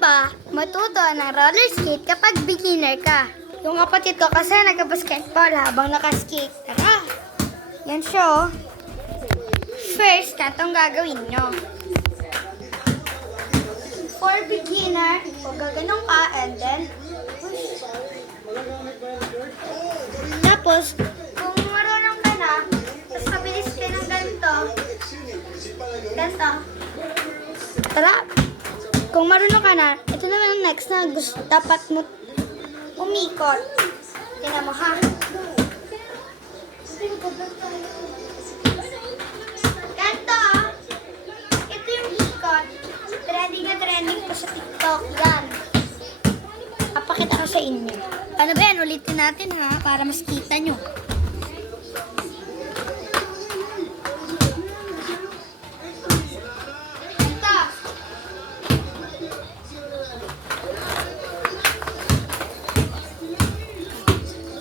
ba matuto ng roller skate kapag beginner ka? Yung kapatid ko kasi nagka-basketball habang nakaskate. Tara! Yan siya, oh. First, katong gagawin nyo. For beginner, o gaganong ka and then push. Tapos, kung marunong ka na, tapos kabilis ka ng ganito. Ganito. Tara! Kung marunong ka na, ito naman ang next na gusto, dapat mo umikot. Tingnan mo, ha? Ganito, ah. Ito yung ikot. Trending na trending po sa TikTok. Yan. Papakita ko sa inyo. Ano ba yan? Ulitin natin, ha? Para mas kita nyo.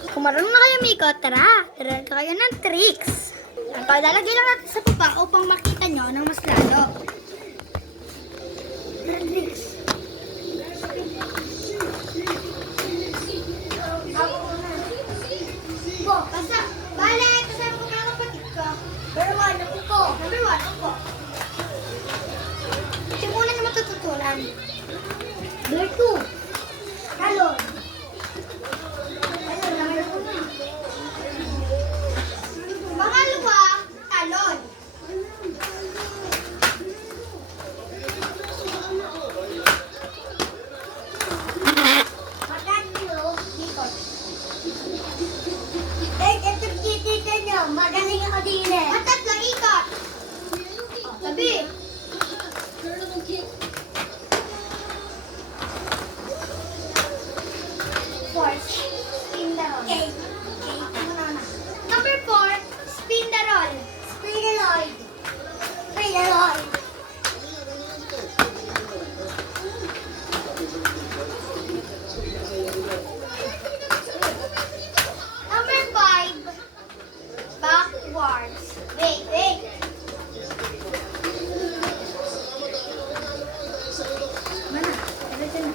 Kung marunong na kayo umikot, tara! Tara kayo ng tricks! Ang paglalagay lang natin sa baba upang makita nyo ng mas lalo. Tara, tricks! Po, basta! Balik! Kasama ko mga kapatid ko. Number 1, ako po. Number 1, ako. Ito muna na matututunan. Number 2, talon. Pangalawa, talon. Matatlo, likod. Ito tita nyo, magaling ako din eh. Matatlo, ikot. Sabi. Fourth, spin the roll. Okay. Number 4, spin the roll. Spin the roll. Spin the roll. Number 5, backwards. Wait, wait. Mana? Ito na.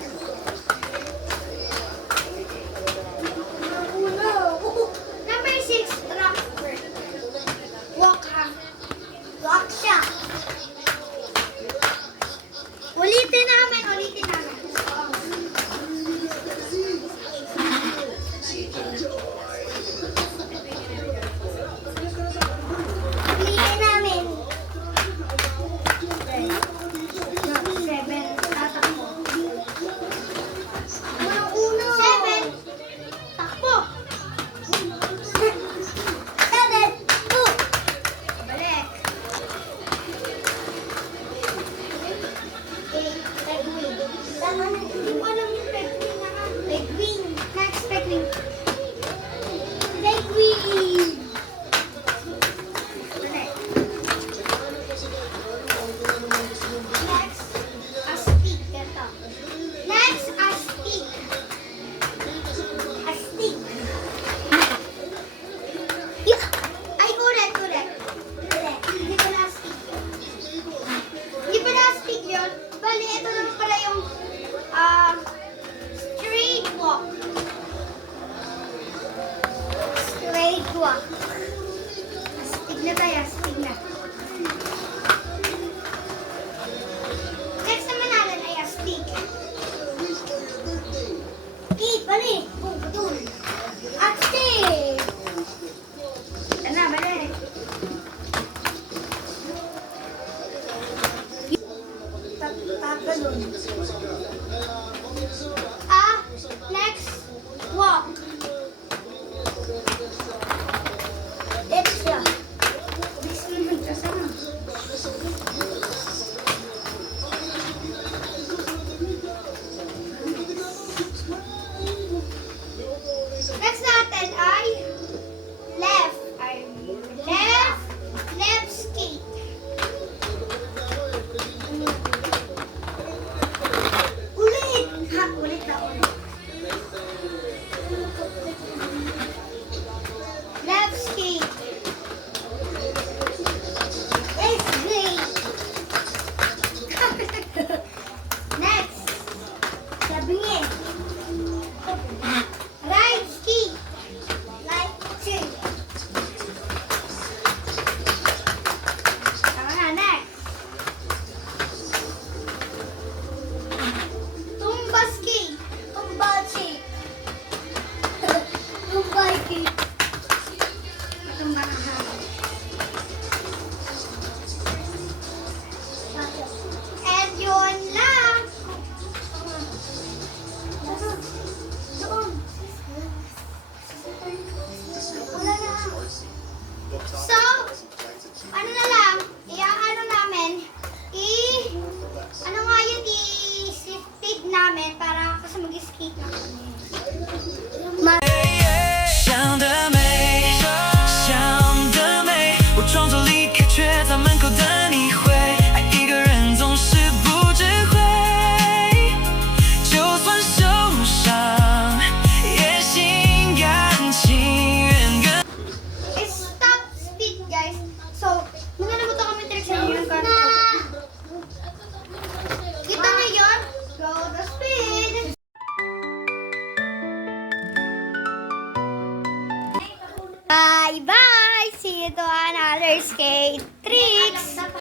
Number 6, drop bird. Walk ha. Walk siya. Ulitin namin, ulitin namin. Ulitin namin. 7, tatakbo. 7, takbo. 7, 2. Balik. 8, leg wing. Hindi ko alam yung leg wing na nga. Leg wing. Next, leg wing. Leg wing. Balik. Next, a stick. Ganito. Next, a stick. A stick. Yeah. Ay, ulit. Hindi pala stick yun. Hindi pala stick yun. Bali, ito naman pala yung straight walk. Straight walk. Stick na tayo, stick na. Next naman natin ay a stick. Bali. Putol. At stick. Ano, balik. Tagalon. Next, walk. Extra. Bilis naman kasama. Next natin ay left. Left skate. Ulit. Ha, ulit. Bye-bye! See you to another skate tricks!